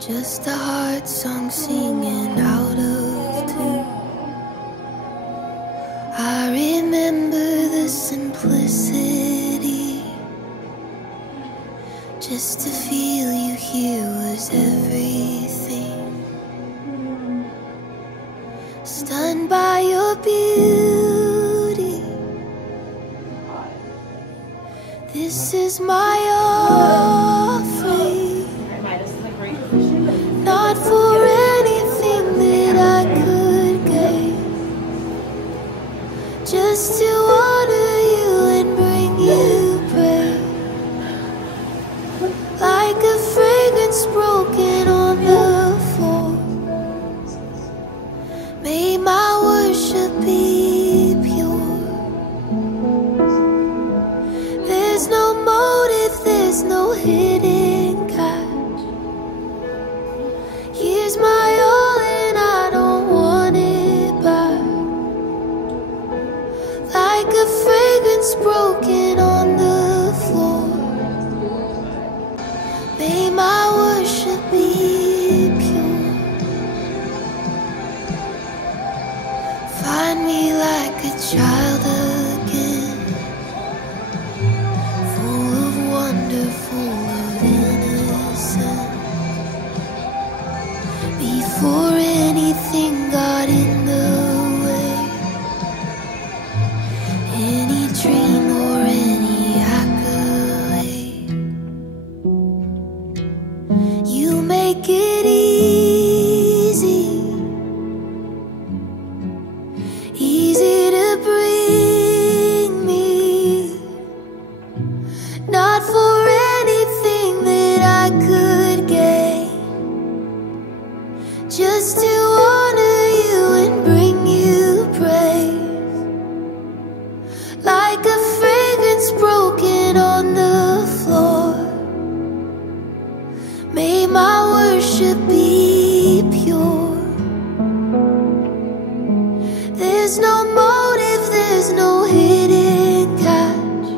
Just a heart song singing out of tune. I remember the simplicity. Just to feel you here was everything. Stunned by your beauty. This is my offering. Not for anything that I could gain, just to honor you and bring you praise. Like a fragrance broken on the floor, may my worship be pure. There's no motive, there's no hidden catch. Here's my all and I don't want it back. Like a fragrance broken on the floor, may my worship be pure. Find me like a child again, full of wonder, full of innocence. Before anything got in the way, any dream or any accolade, you make it easy to bring me. Not for anything that I could gain, just to honor you and bring you praise. Like a fragrance broken on the floor, may my worship be pure. There's no motive, there's no hidden catch.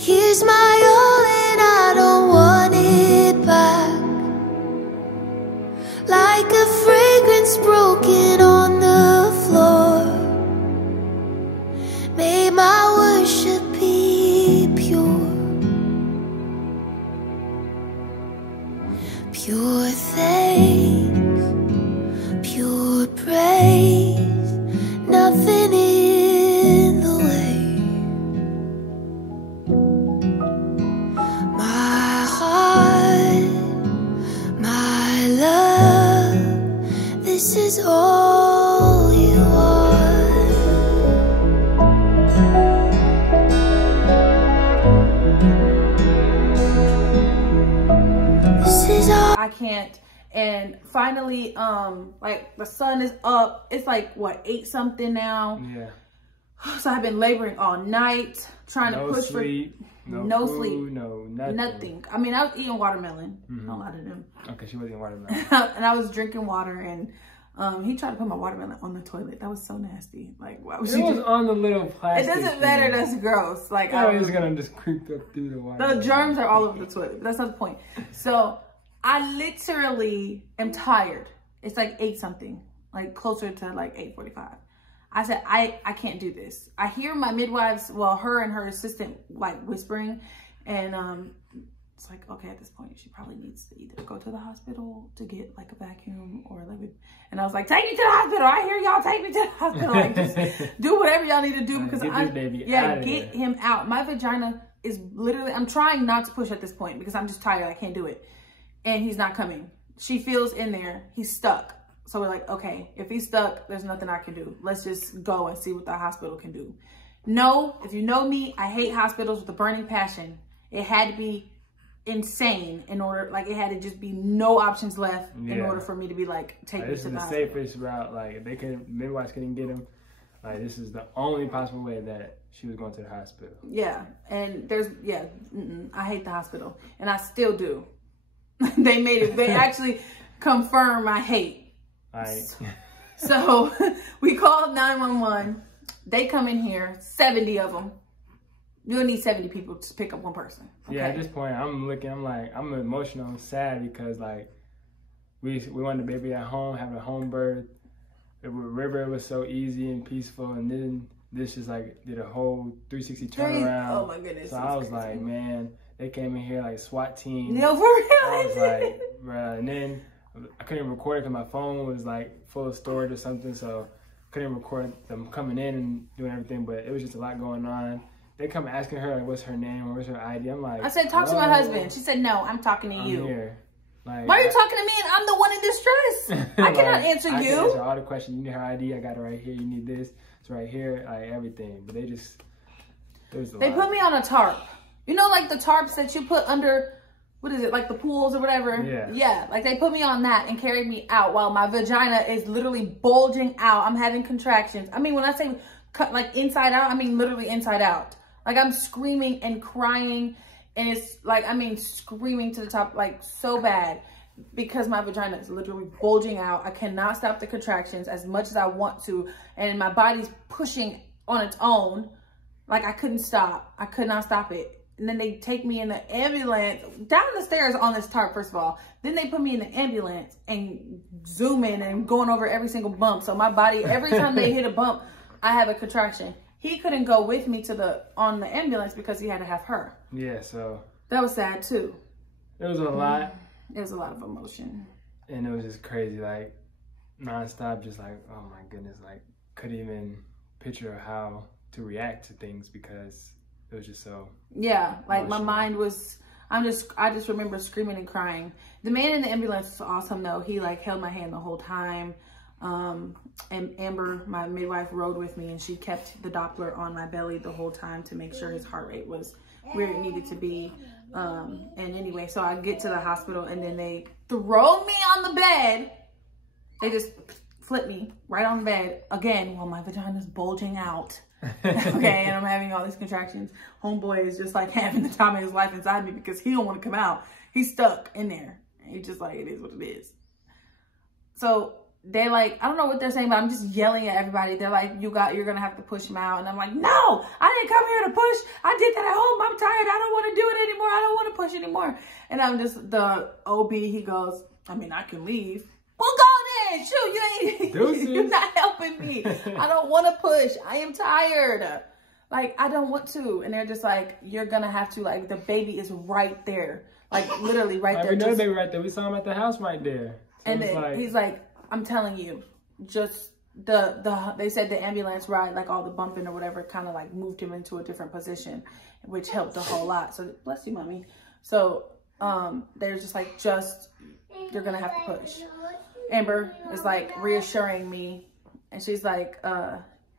Here's my all and I don't want it back. Like a fragrance broken on the floor, may my worship be pure. Pure thanks, pure praise, nothing in the way. My heart, my love, this is all you are. This is all. I can't. And finally, like the sun is up. It's like what, 8 something now. Yeah. So I've been laboring all night trying to push sleep, for no sleep, food, no nothing. I mean, I was eating watermelon. A lot of them. Okay, she was eating watermelon. And I was drinking water, and he tried to put my watermelon on the toilet. That was so nasty. Like, why would It you was do? on the little plastic. It doesn't matter. That's gross. Like, I was gonna just creep up through the water. the germs are all over the toilet. But that's not the point. So I literally am tired. It's like 8 something, like closer to like 8:45. I said, I can't do this. I hear my midwives, well, her and her assistant, like whispering, and it's like, okay, at this point, she probably needs to either go to the hospital to get like a vacuum or like, and I was like, take me to the hospital. I hear y'all, take me to the hospital. Like, just do whatever y'all need to do because get him out. My vagina is literally, I'm trying not to push at this point because I'm just tired. I can't do it. And he's not coming. She feels in there. He's stuck. So we're like, okay, if he's stuck, there's nothing I can do. Let's just go and see what the hospital can do. No, if you know me, I hate hospitals with a burning passion. It had to be insane in order, like it had to just be no options left in order for me to be like, take me to the hospital. This is the safest route. Like if they couldn't, midwives couldn't get him. Like this is the only possible way that she was going to the hospital. Yeah, and there's, I hate the hospital. And I still do. They made it, they actually confirm my hate. So we called 911. They come in here, 70 of them. You don't need 70 people to pick up one person. Okay? Yeah, at this point, I'm emotional and sad because, like, we wanted the baby at home, having a home birth. With River, it was so easy and peaceful, and then this just, like, did a whole 360 turnaround. Oh, my goodness. So I was like, man, they came in here like SWAT team. No, for real. I was like, bruh. And then I couldn't even record it because my phone was, like, full of storage or something, so I couldn't record them coming in and doing everything, but it was just a lot going on. They come asking her, like, what's her name or what's her ID. I'm like, I said, talk to my husband. She said, no, I'm talking to you. Here. Like, why are you talking to me and I'm the one in distress? I cannot answer I you. can answer all the questions. You need her ID. I got it right here. You need this. It's right here. Like, everything. But they put me on a tarp. You know, like the tarps that you put under, what is it, like the pools or whatever? Yeah. Yeah, like they put me on that and carried me out while my vagina is literally bulging out. I'm having contractions. I mean, when I say cut like inside out, I mean literally inside out. Like I'm screaming and crying, and it's like, I mean, screaming to the top, like so bad, because my vagina is literally bulging out. I cannot stop the contractions as much as I want to, and my body's pushing on its own. Like I couldn't stop. I could not stop it. And then they take me in the ambulance, down the stairs on this tarp, first of all. Then they put me in the ambulance and zoom in and going over every single bump. So my body, every time they hit a bump, I have a contraction. He couldn't go with me to on the ambulance because he had to have her. Yeah, so that was sad too. It was a lot. It was a lot of emotion. And it was just crazy, like nonstop, just like, oh my goodness, like couldn't even picture how to react to things because it was just so like emotional. My mind was, I just remember screaming and crying. The man in the ambulance was awesome though. He like held my hand the whole time. And Amber, my midwife, rode with me, and she kept the Doppler on my belly the whole time to make sure his heart rate was where it needed to be. And anyway, so I get to the hospital, and then they throw me on the bed. They just flip me right on the bed again while my vagina's bulging out. Okay, and I'm having all these contractions. Homeboy is just like having the time of his life inside me because he don't want to come out. He's stuck in there. He's just like, it is what it is. So they like, I don't know what they're saying, but I'm just yelling at everybody. They're like, you're gonna have to push him out. And I'm like, no, I didn't come here to push. I did that at home. I'm tired. I don't want to do it anymore. I don't want to push anymore. And I'm just, the OB, he goes, I mean, I can leave. Well, go then. Shoot, you're not helping me. I don't want to push. I am tired. Like, I don't want to. And they're just like, you're gonna have to, like, the baby is right there. Like, literally right there. We know the baby right there. We saw him at the house right there. So and then he's like, I'm telling you, just they said the ambulance ride, like all the bumping or whatever, kind of like moved him into a different position, which helped a whole lot. So bless you, mommy. So they're just like, you're gonna have to push. Amber is like reassuring me, and she's like,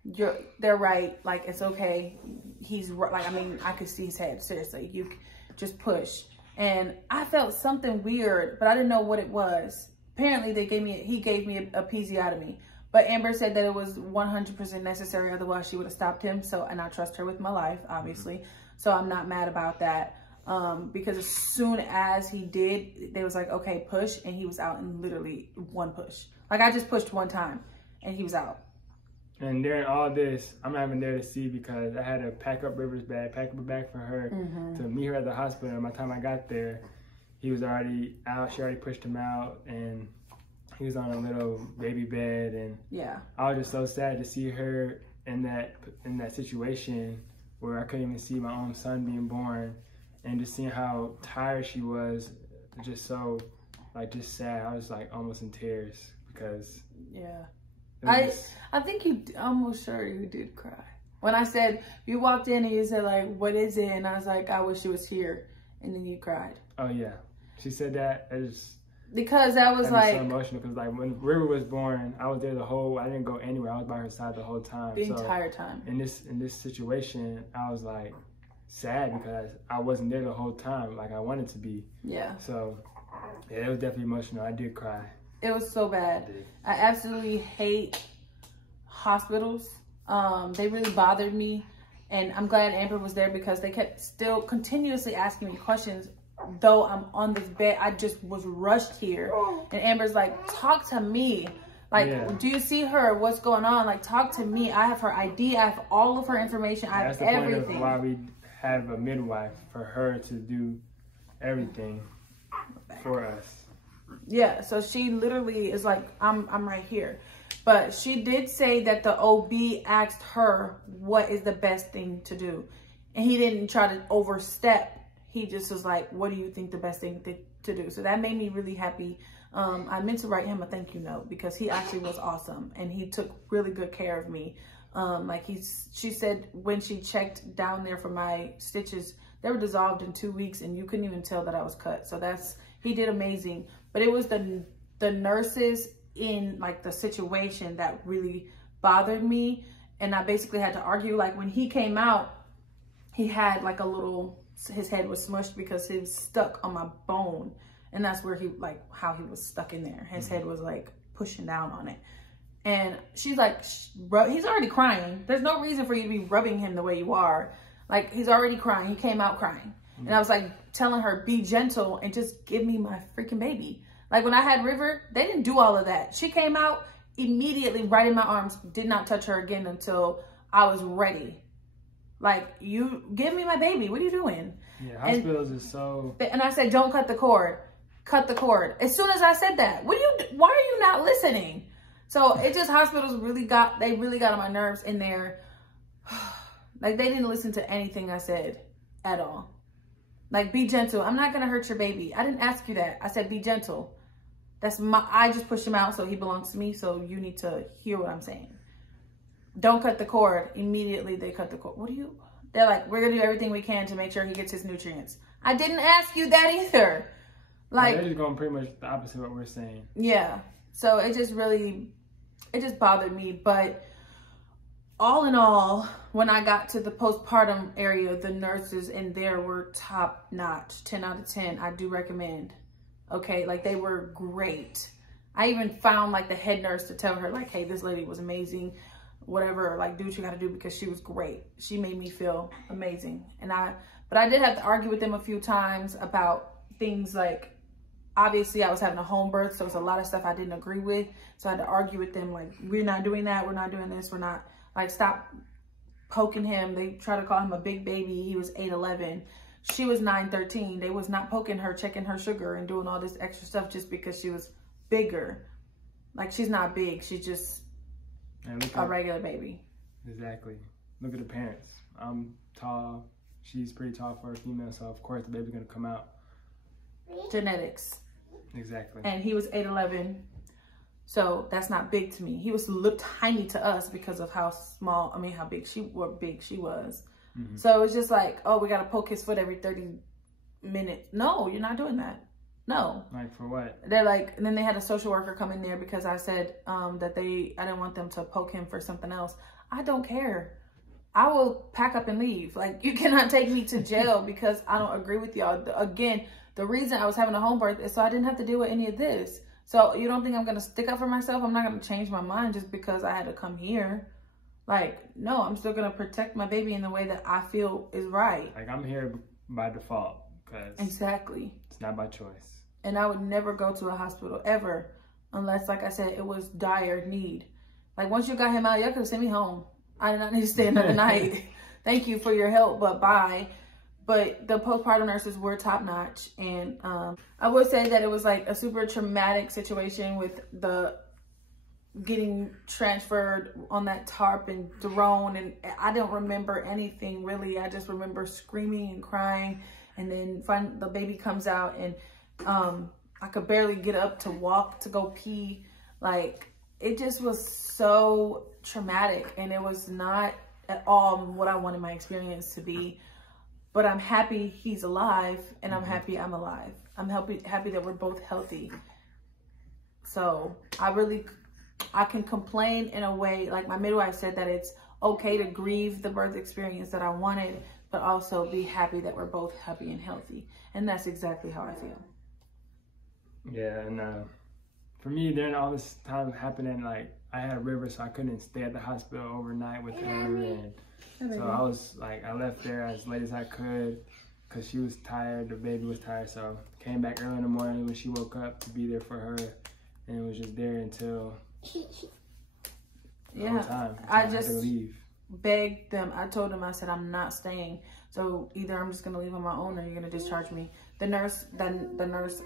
they're right. Like, it's okay. He's like, I mean, I could see his head. Seriously, you just push. And I felt something weird, but I didn't know what it was. Apparently, he gave me a episiotomy, but Amber said that it was 100% necessary. Otherwise, she would have stopped him. So, and I trust her with my life, obviously. So I'm not mad about that. Because as soon as he did, they was like, okay, push. And he was out in literally one push. Like, I just pushed one time and he was out. And during all this, I'm not even there to see because I had to pack up River's bag, pack up a bag for her to meet her at the hospital. And by the time I got there, he was already out. She already pushed him out, and he was on a little baby bed. And yeah, I was just so sad to see her in that situation where I couldn't even see my own son being born, and just seeing how tired she was, just so like just sad. I was like almost in tears because I think almost sure you did cry when I said you walked in and you said like, what is it? And I was like, I wish it was here, and then you cried. Oh yeah. She said that because that was like so emotional. Because like when River was born, I was there I didn't go anywhere. I was by her side the whole time. The entire time. In this situation, I was like sad because I wasn't there the whole time like I wanted to be. Yeah. So yeah, it was definitely emotional. I did cry. It was so bad. I absolutely hate hospitals. They really bothered me, and I'm glad Amber was there because they kept still continuously asking me questions. Though I'm on this bed, I just was rushed here. And Amber's like, talk to me. Like, do you see her? What's going on? Like, talk to me. I have her ID. I have all of her information. I have everything. That's the point of why we have a midwife for her to do everything for us. Yeah, so she literally is like, I'm right here. But she did say that the OB asked her what is the best thing to do. And he didn't try to overstep. He just was like, what do you think the best thing to do? So that made me really happy. I meant to write him a thank you note because he actually was awesome. And he took really good care of me. She said when she checked down there for my stitches, they were dissolved in 2 weeks and you couldn't even tell that I was cut. So he did amazing. But it was the nurses in like the situation that really bothered me. And I basically had to argue. Like when he came out, he had like his head was smushed because he was stuck on my bone. And that's where how he was stuck in there. His head was like pushing down on it. And she's like, he's already crying. There's no reason for you to be rubbing him the way you are. Like, he's already crying. He came out crying. And I was like telling her, be gentle and just give me my freaking baby. Like when I had River, they didn't do all of that. She came out immediately right in my arms, did not touch her again until I was ready. Like, you give me my baby. What are you doing? Yeah, hospitals is so... And I said, don't cut the cord. Cut the cord. As soon as I said that, why are you not listening? So it just, hospitals really got on my nerves in there. Like, they didn't listen to anything I said at all. Like, be gentle. I'm not going to hurt your baby. I didn't ask you that. I said, be gentle. I just pushed him out, so he belongs to me. So you need to hear what I'm saying. Don't cut the cord. Immediately they cut the cord. They're like, we're going to do everything we can to make sure he gets his nutrients. I didn't ask you that either. Like, they're just going pretty much the opposite of what we're saying. Yeah. So it just bothered me. But all in all, when I got to the postpartum area, the nurses in there were top notch, 10 out of 10. I do recommend. Okay. Like, they were great. I even found like the head nurse to tell her like, hey, this lady was amazing. Whatever, like, do what you got to do, because she was great. She made me feel amazing. But I did have to argue with them a few times about things like, obviously I was having a home birth, so it was a lot of stuff I didn't agree with. So I had to argue with them, like, we're not doing that. We're not doing this. We're not, like, stop poking him. They try to call him a big baby. He was 8'11". She was 9'13". They was not poking her, checking her sugar and doing all this extra stuff just because she was bigger. Like, she's not big. She's just a regular baby. Exactly. Look at the parents. I'm tall. She's pretty tall for a female, so of course the baby's gonna come out. Genetics. Exactly. And he was 8'11", so that's not big to me. He was tiny to us because of how big she was. Mm-hmm. So it's just like, oh, we gotta poke his foot every 30 minutes. No, you're not doing that. No. Like, for what? They're like, and then they had a social worker come in there because I said that I didn't want them to poke him for something else. I don't care. I will pack up and leave. Like, you cannot take me to jail because I don't agree with y'all. Again, the reason I was having a home birth is so I didn't have to deal with any of this. So you don't think I'm going to stick up for myself? I'm not going to change my mind just because I had to come here. Like, no, I'm still going to protect my baby in the way that I feel is right. Like, I'm here by default because exactly, it's not by choice. And I would never go to a hospital ever unless, like I said, it was dire need. Like, once you got him out, y'all could send me home. I did not need to stay another night. Thank you for your help, but bye. But the postpartum nurses were top notch. And I would say that it was like a super traumatic situation with the getting transferred on that tarp and thrown. And I don't remember anything really. I just remember screaming and crying. And then the baby comes out and I could barely get up to walk to go pee. Like, it just was so traumatic, and it was not at all what I wanted my experience to be. But I'm happy he's alive, and I'm happy I'm alive. I'm happy that we're both healthy. So I can complain in a way, like my midwife said, that it's okay to grieve the birth experience that I wanted, but also be happy that we're both happy and healthy. And that's exactly how I feel. Yeah, and for me, during all this time happening, like, I had a River, so I couldn't stay at the hospital overnight with her. And so I was like, I left there as late as I could because she was tired, the baby was tired. So came back early in the morning when she woke up to be there for her, and it was just there until the whole time. I just had to leave. begged them. I told them, I said, I'm not staying. So either I'm just going to leave on my own or you're going to discharge me. The nurse,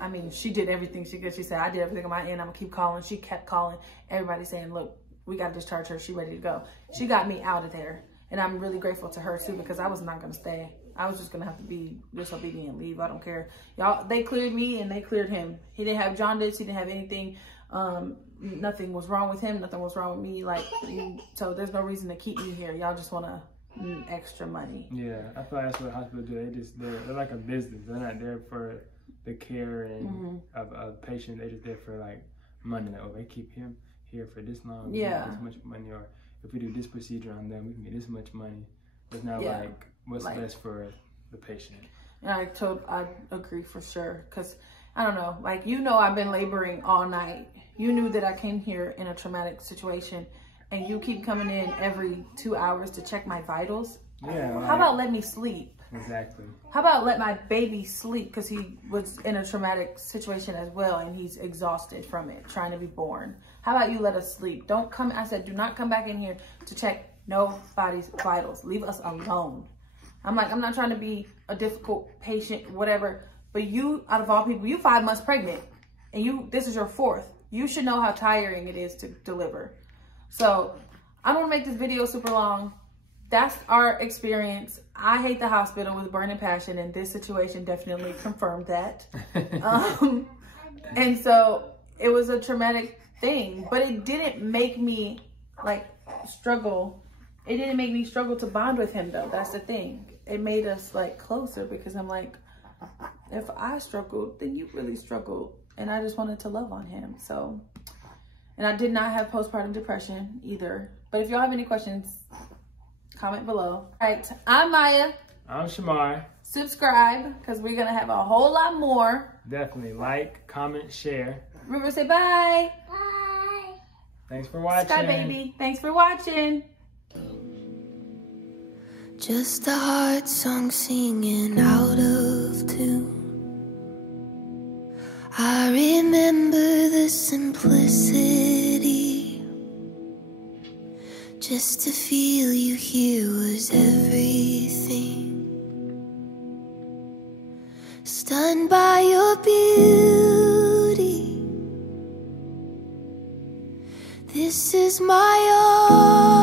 I mean, she did everything she could. She said, I did everything on my end. I'm going to keep calling. She kept calling. Everybody saying, look, we got to discharge her. She ready to go. She got me out of there. And I'm really grateful to her too, because I was not going to stay. I was just going to have to be disobedient and leave. I don't care. Y'all, they cleared me and they cleared him. He didn't have jaundice. He didn't have anything. Nothing was wrong with him. Nothing was wrong with me. Like, so there's no reason to keep me here. Y'all just want to extra money. Yeah, I feel like that's what hospitals do. They're like a business. They're not there for the care and of a patient. They're just there for like money. Like, oh, they keep him here for this long. Yeah. This much money, or if we do this procedure on them, we can get this much money. It's not like what's best for the patient. And I agree for sure. Cause I don't know, like, I've been laboring all night. You knew that I came here in a traumatic situation. And you keep coming in every 2 hours to check my vitals. Yeah. How about let me sleep? Exactly. How about let my baby sleep? Because he was in a traumatic situation as well. And he's exhausted from it, trying to be born. How about you let us sleep? Don't come. I said, do not come back in here to check nobody's vitals. Leave us alone. I'm like, I'm not trying to be a difficult patient, whatever. But you, out of all people, you 5 months pregnant. And this is your 4th. You should know how tiring it is to deliver. So I don't want to make this video super long. That's our experience. I hate the hospital with burning passion, and this situation definitely confirmed that. And so it was a traumatic thing, but it didn't make me like struggle. It didn't make me struggle to bond with him though. That's the thing. It made us like closer, because I'm like, if I struggled, then you really struggled. And I just wanted to love on him. So, and I did not have postpartum depression either. But if y'all have any questions, comment below. All right, I'm Maya. I'm Shamar. Subscribe, because we're going to have a whole lot more. Definitely like, comment, share. River, say bye. Bye. Thanks for watching. Sky baby, thanks for watching. Just a heart song singing out of tune. I remember the simplicity. Just to feel you here was everything. Stunned by your beauty. This is my all.